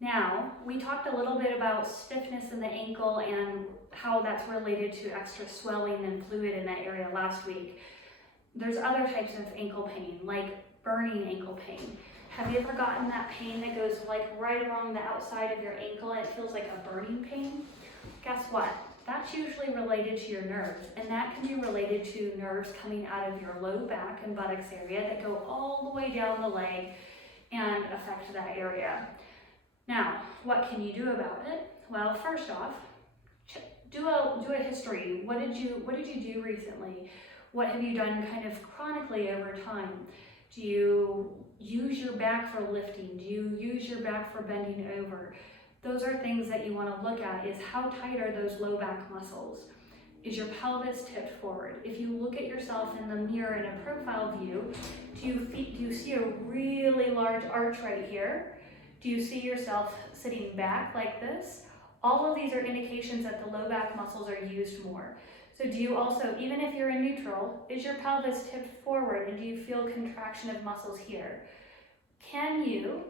Now, we talked a little bit about stiffness in the ankle and how that's related to extra swelling and fluid in that area last week. There's other types of ankle pain, like burning ankle pain. Have you ever gotten that pain that goes like right along the outside of your ankle and it feels like a burning pain? Guess what? That's usually related to your nerves, and that can be related to nerves coming out of your low back and buttocks area that go all the way down the leg and affect that area. Now, what can you do about it? Well, first off, do a history. What did you do recently? What have you done kind of chronically over time? Do you use your back for lifting? Do you use your back for bending over? Those are things that you want to look at, is how tight are those low back muscles? Is your pelvis tipped forward? If you look at yourself in the mirror in a profile view, do you see a really large arch right here? Do you see yourself sitting back like this? All of these are indications that the low back muscles are used more. So do you also, even if you're in neutral, is your pelvis tipped forward and do you feel contraction of muscles here? Can you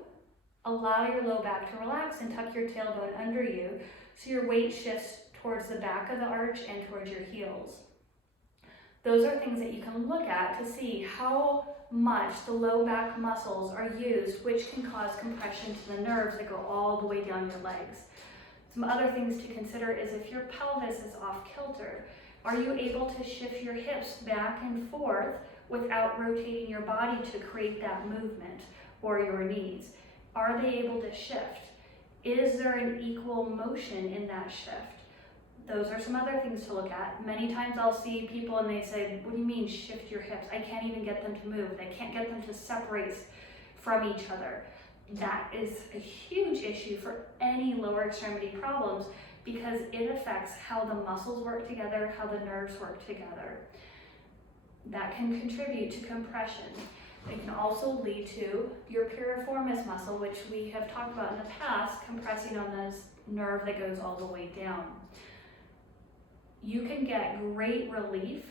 allow your low back to relax and tuck your tailbone under you so your weight shifts towards the back of the arch and towards your heels? Those are things that you can look at to see how much the low back muscles are used, which can cause compression to the nerves that go all the way down your legs. Some other things to consider is if your pelvis is off kilter, are you able to shift your hips back and forth without rotating your body to create that movement, or your knees? Are they able to shift? Is there an equal motion in that shift? Those are some other things to look at. Many times I'll see people and they say, what do you mean shift your hips? I can't even get them to move. I can't get them to separate from each other. That is a huge issue for any lower extremity problems because it affects how the muscles work together, how the nerves work together. That can contribute to compression. It can also lead to your piriformis muscle, which we have talked about in the past, compressing on this nerve that goes all the way down. You can get great relief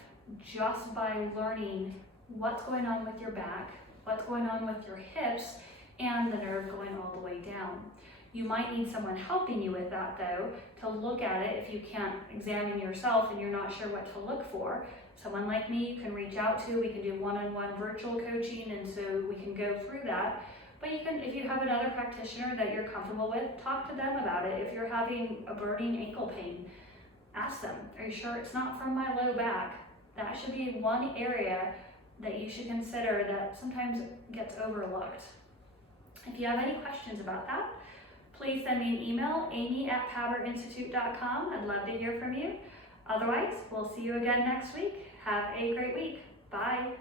just by learning what's going on with your back, what's going on with your hips, and the nerve going all the way down. You might need someone helping you with that though, to look at it if you can't examine yourself and you're not sure what to look for. Someone like me you can reach out to. We can do one-on-one virtual coaching, and so we can go through that. But you can, if you have another practitioner that you're comfortable with, talk to them about it. If you're having a burning ankle pain, ask them, are you sure it's not from my low back? That should be one area that you should consider that sometimes gets overlooked. If you have any questions about that, please send me an email, amy@paberinstitute.com. I'd love to hear from you. Otherwise, we'll see you again next week. Have a great week. Bye.